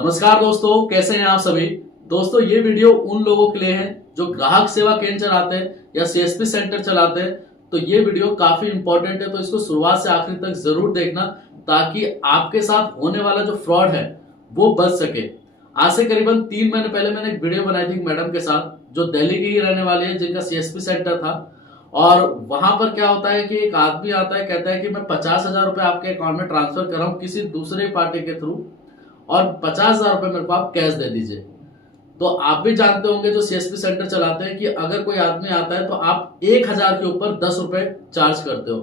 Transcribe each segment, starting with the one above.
नमस्कार दोस्तों, कैसे हैं आप सभी। दोस्तों ये वीडियो उन लोगों के लिए है जो ग्राहक सेवा केंद्र चलाते हैं या सीएसपी सेंटर चलाते हैं। तो ये वीडियो काफी इंपॉर्टेंट है, तो इसको शुरुआत से आखिर तक जरूर देखना ताकि आपके साथ होने वाला जो फ्रॉड है वो बच सके। आज से करीबन 3 महीने पहले मैंने एक वीडियो बनाई थी मैडम के साथ जो दिल्ली की ही रहने वाली है, जिनका सीएसपी सेंटर था। और वहां पर क्या होता है कि एक आदमी आता है, कहता है कि मैं 50,000 रुपए आपके अकाउंट में ट्रांसफर कर रहा हूँ किसी दूसरे पार्टी के थ्रू, और 50,000 रुपए मेरे को आप कैश दे दीजिए। तो आप भी जानते होंगे जो सीएसपी सेंटर चलाते हैं कि अगर कोई आदमी आता है तो आप 1,000 के ऊपर 10 रुपए चार्ज करते हो।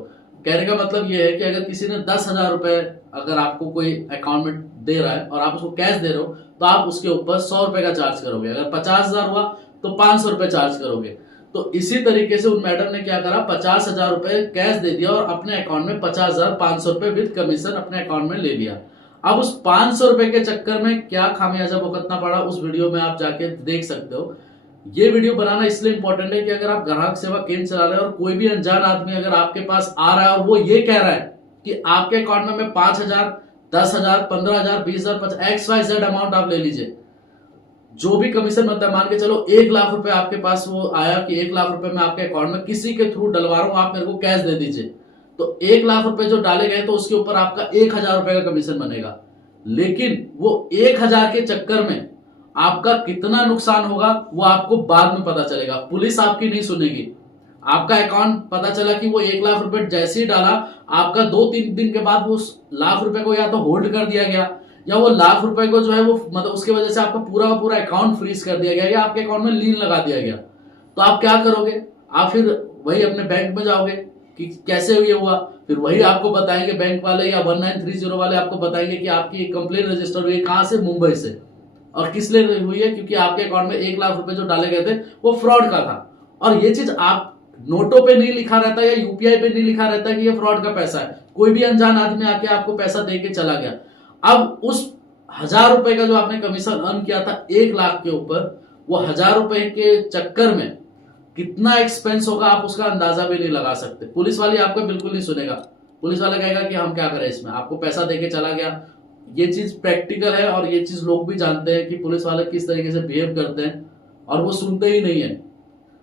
कहने का मतलब ये है कि अगर किसी ने 10,000 रुपए अगर आपको कोई अकाउंट में दे रहा है और आप उसको कैश दे रहे हो तो आप उसके ऊपर 100 रुपए का चार्ज करोगे। अगर 50,000 हुआ तो 500 रुपए चार्ज करोगे। तो इसी तरीके से उन मैडम ने क्या करा, 50,000 रुपए कैश दे दिया और अपने अकाउंट में 50,500 रुपए विद कमीशन अपने अकाउंट में ले लिया। अब उस 500 रुपए के चक्कर में क्या खामियाजा भुगतना पड़ा उस वीडियो में आप जाके देख सकते हो। ये वीडियो बनाना इसलिए इंपॉर्टेंट है कि अगर आप ग्राहक सेवा केंद्र चला रहे हैं और कोई भी अनजान आदमी अगर आपके पास आ रहा है और वो ये कह रहा है कि आपके अकाउंट में 5,000, 10,000, 15,000, 20,000, XYZ अमाउंट आप ले लीजिए, जो भी कमीशन बनता है, मान के चलो 1,00,000 रुपए आपके पास वो आया कि 1,00,000 रुपए मैं आपके अकाउंट में किसी के थ्रू डलवा रहा हूं, आप मेरे को कैश दे दीजिए। तो 1,00,000 रुपए जो डाले गए तो उसके ऊपर आपका 1,000 रुपए का कमीशन बनेगा। लेकिन वो 1,000 के चक्कर में आपका कितना नुकसान होगा वो आपको बाद में पता चलेगा। पुलिस आपकी नहीं सुनेगी। आपका अकाउंट पता चला कि वो 1,00,000 रुपए जैसे ही डाला, आपका 2-3 दिन के बाद वो लाख रुपए को या तो होल्ड कर दिया गया या वो लाख रुपए को जो है वो मतलब उसकी वजह से आपका पूरा का पूरा अकाउंट फ्रीज कर दिया गया या आपके अकाउंट में लीन लगा दिया गया। तो आप क्या करोगे? आप फिर वही अपने बैंक में जाओगे कि कैसे ये हुआ। फिर वही आपको बताएंगे बैंक वाले या 1930 वाले आपको बताएंगे कि आपकी कंप्लेन रजिस्टर हुई है कहां से, मुंबई से, और किस लिए हुई है, क्योंकि आपके अकाउंट में 1,00,000 रुपए जो डाले गए थे वो फ्रॉड का था। और ये चीज आप नोटों पे नहीं लिखा रहता या यूपीआई पे नहीं लिखा रहता कि ये फ्रॉड का पैसा है। कोई भी अनजान आदमी आके आपको पैसा दे के चला गया। अब उस 1,000 रुपए का जो आपने कमीशन अर्न किया था 1,00,000 के ऊपर, वो 1,000 रुपए के चक्कर में कितना एक्सपेंस होगा आप उसका अंदाजा भी नहीं लगा सकते। पुलिस वाली आपको बिल्कुल नहीं सुनेगा। पुलिस वाला कहेगा कि हम क्या करें इसमें, आपको पैसा देके चला गया। ये चीज प्रैक्टिकल है और ये चीज लोग भी जानते हैं कि पुलिस वाले किस तरीके से बिहेव करते हैं, और वो सुनते ही नहीं है।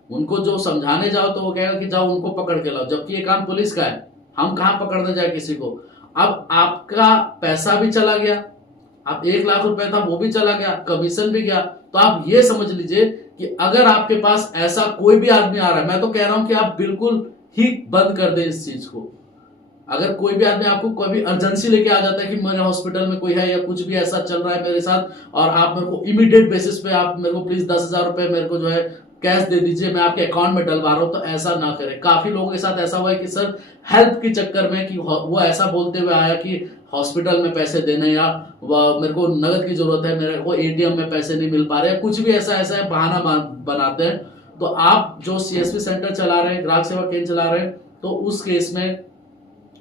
उनको जो समझाने जाओ तो वो कहेगा कि जाओ उनको पकड़ के लाओ, जबकि ये काम पुलिस का है। हम कहां पकड़ने जाए किसी को। अब आपका पैसा भी चला गया, आप 1,00,000 रुपए था वो भी चला गया, कमीशन भी गया। तो आप ये समझ लीजिए कि अगर आपके पास ऐसा कोई भी आदमी आ रहा है, मैं तो कह रहा हूं कि आप बिल्कुल ही बंद कर दें इस चीज को। अगर कोई भी आदमी आपको कोई भी अर्जेंसी लेके आ जाता है कि मेरे हॉस्पिटल में कोई है या कुछ भी ऐसा चल रहा है मेरे साथ, और आप मेरे को इमीडिएट बेसिस पे आप मेरे को प्लीज 10,000 रुपए मेरे को जो है कैश दे दीजिए, मैं आपके अकाउंट में डलवा रहा हूं, तो ऐसा ना करें। काफी लोगों के साथ ऐसा हुआ है कि सर हेल्प के चक्कर में कि वो ऐसा बोलते हुए आया कि हॉस्पिटल में पैसे देने या मेरे को नगद की जरूरत है, मेरे को एटीएम में पैसे नहीं मिल पा रहे, कुछ भी ऐसा ऐसा है बहाना बनाते हैं। तो आप जो सीएसपी सेंटर चला रहे हैं, ग्राहक सेवा केंद्र चला रहे हैं, तो उस केस में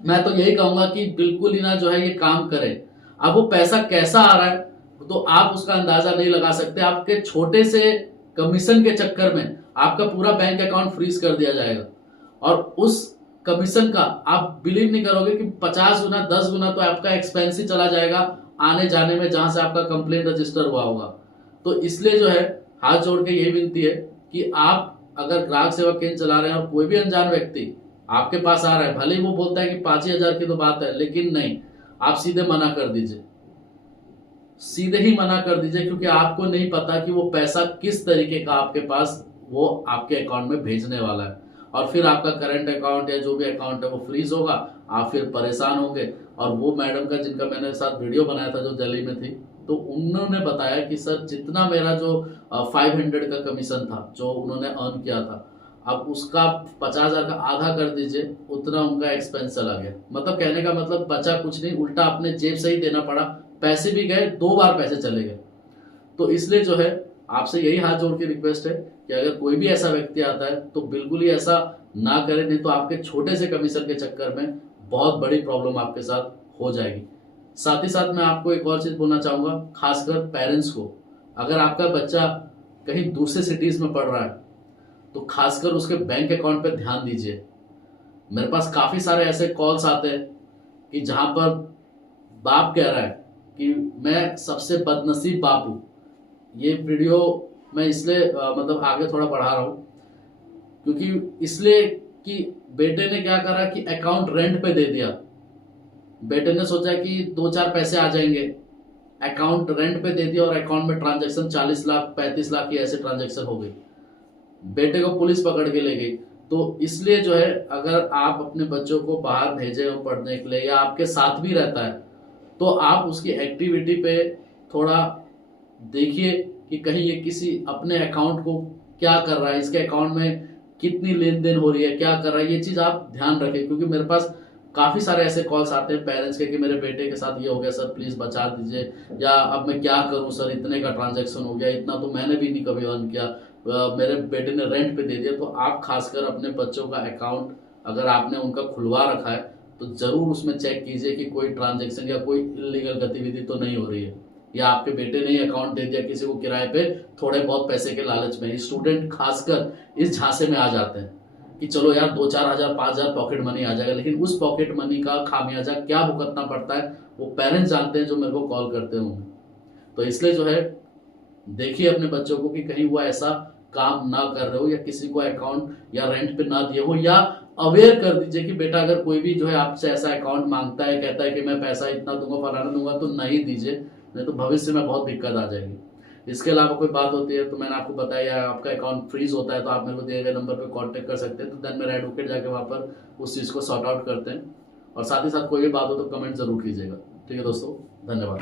मैं तो यही कहूंगा कि बिल्कुल ही ना जो है ये काम करें। अब वो पैसा कैसा आ रहा है तो आप उसका अंदाजा नहीं लगा सकते। आपके छोटे से कमीशन के चक्कर में आपका पूरा बैंक अकाउंट फ्रीज कर दिया जाएगा, और उस कमीशन का आप बिलीव नहीं करोगे कि 50 गुना 10 गुना तो आपका एक्सपेंस ही चला जाएगा आने जाने में, जहां से आपका कंप्लेंट रजिस्टर हुआ होगा। तो इसलिए जो है हाथ जोड़ के यही विनती है कि आप अगर ग्राहक सेवा केंद्र चला रहे हैं और कोई भी अनजान व्यक्ति आपके पास आ रहा है, भले ही वो बोलता है कि 5,000 की तो बात है, लेकिन नहीं, आप सीधे मना कर दीजिए, सीधे ही मना कर दीजिए, क्योंकि आपको नहीं पता कि वो पैसा किस तरीके का आपके पास वो आपके अकाउंट में भेजने वाला है। और फिर आपका करंट अकाउंट या जो भी अकाउंट है वो फ्रीज होगा, आप फिर परेशान होंगे। और वो मैडम का जिनका मैंने साथ वीडियो बनाया था जो दिल्ली में थी, तो उन्होंने बताया कि सर जितना मेरा जो 500 का कमीशन था जो उन्होंने अर्न किया था, अब उसका 50,000 का आधा कर दीजिए, उतना उनका एक्सपेंस चला गया। मतलब कहने का मतलब बचा कुछ नहीं, उल्टा अपने जेब से ही देना पड़ा, पैसे भी गए, 2 बार पैसे चले गए। तो इसलिए जो है आपसे यही हाथ जोड़ के रिक्वेस्ट है कि अगर कोई भी ऐसा व्यक्ति आता है तो बिल्कुल ही ऐसा ना करें, नहीं तो आपके छोटे से कमीशन के चक्कर में बहुत बड़ी प्रॉब्लम आपके साथ हो जाएगी। साथ ही साथ मैं आपको एक और चीज बोलना चाहूंगा, खासकर पेरेंट्स को, अगर आपका बच्चा कहीं दूसरे सिटीज में पढ़ रहा है तो खासकर उसके बैंक अकाउंट पे ध्यान दीजिए। मेरे पास काफी सारे ऐसे कॉल्स आते हैं कि जहां पर बाप कह रहा है कि मैं सबसे बदनसीब बाप हूँ। ये वीडियो मैं इसलिए मतलब आगे थोड़ा बढ़ा रहा हूँ क्योंकि इसलिए कि बेटे ने क्या करा कि अकाउंट रेंट पे दे दिया। बेटे ने सोचा कि 2-4 पैसे आ जाएंगे, अकाउंट रेंट पे दे दिया और अकाउंट में ट्रांजैक्शन 40 लाख 35 लाख की ऐसे ट्रांजैक्शन हो गई। बेटे को पुलिस पकड़ के ले गई। तो इसलिए जो है, अगर आप अपने बच्चों को बाहर भेजे हो पढ़ने के लिए या आपके साथ भी रहता है तो आप उसकी एक्टिविटी पे थोड़ा देखिए कि कहीं ये किसी अपने अकाउंट को क्या कर रहा है, इसके अकाउंट में कितनी लेन देन हो रही है, क्या कर रहा है, ये चीज आप ध्यान रखें। क्योंकि मेरे पास काफी सारे ऐसे कॉल्स आते हैं पेरेंट्स के कि मेरे बेटे के साथ ये हो गया सर, प्लीज बचा दीजिए, या अब मैं क्या करूं सर, इतने का ट्रांजैक्शन हो गया, इतना तो मैंने भी नहीं कभी अर्न किया, मेरे बेटे ने रेंट पे दे दिया। तो आप खासकर अपने बच्चों का अकाउंट अगर आपने उनका खुलवा रखा है तो जरूर उसमें चेक कीजिए कि कोई ट्रांजैक्शन या कोई इलीगल गतिविधि तो नहीं हो रही है, या आपके बेटे ने ही अकाउंट दे दिया किसी को किराए पे थोड़े बहुत पैसे के लालच में। स्टूडेंट खासकर इस झांसे में आ जाते हैं कि चलो यार 2-4 हजार 5 हजार पॉकेट मनी आ जाएगा, लेकिन उस पॉकेट मनी का खामियाजा क्या भुगतना पड़ता है वो पेरेंट्स जानते हैं जो मेरे को कॉल करते होंगे। तो इसलिए जो है, देखिए अपने बच्चों को कि कहीं वो ऐसा काम ना कर रहे हो या किसी को अकाउंट या रेंट पे ना दिए हो, या अवेयर कर दीजिए कि बेटा अगर कोई भी जो है आपसे ऐसा अकाउंट मांगता है, कहता है कि मैं पैसा इतना दूंगा फलाना दूंगा, तो नहीं दीजिए, नहीं तो भविष्य में बहुत दिक्कत आ जाएगी। इसके अलावा कोई बात होती है तो मैंने आपको बताया, आपका अकाउंट फ्रीज होता है तो आप मेरे को दिए गए नंबर पे कांटेक्ट कर सकते हैं। तो देन मेरा एडवोकेट जाके वहाँ पर उस चीज़ को सॉर्ट आउट करते हैं। और साथ ही साथ कोई भी बात हो तो कमेंट जरूर कीजिएगा। ठीक है दोस्तों, धन्यवाद।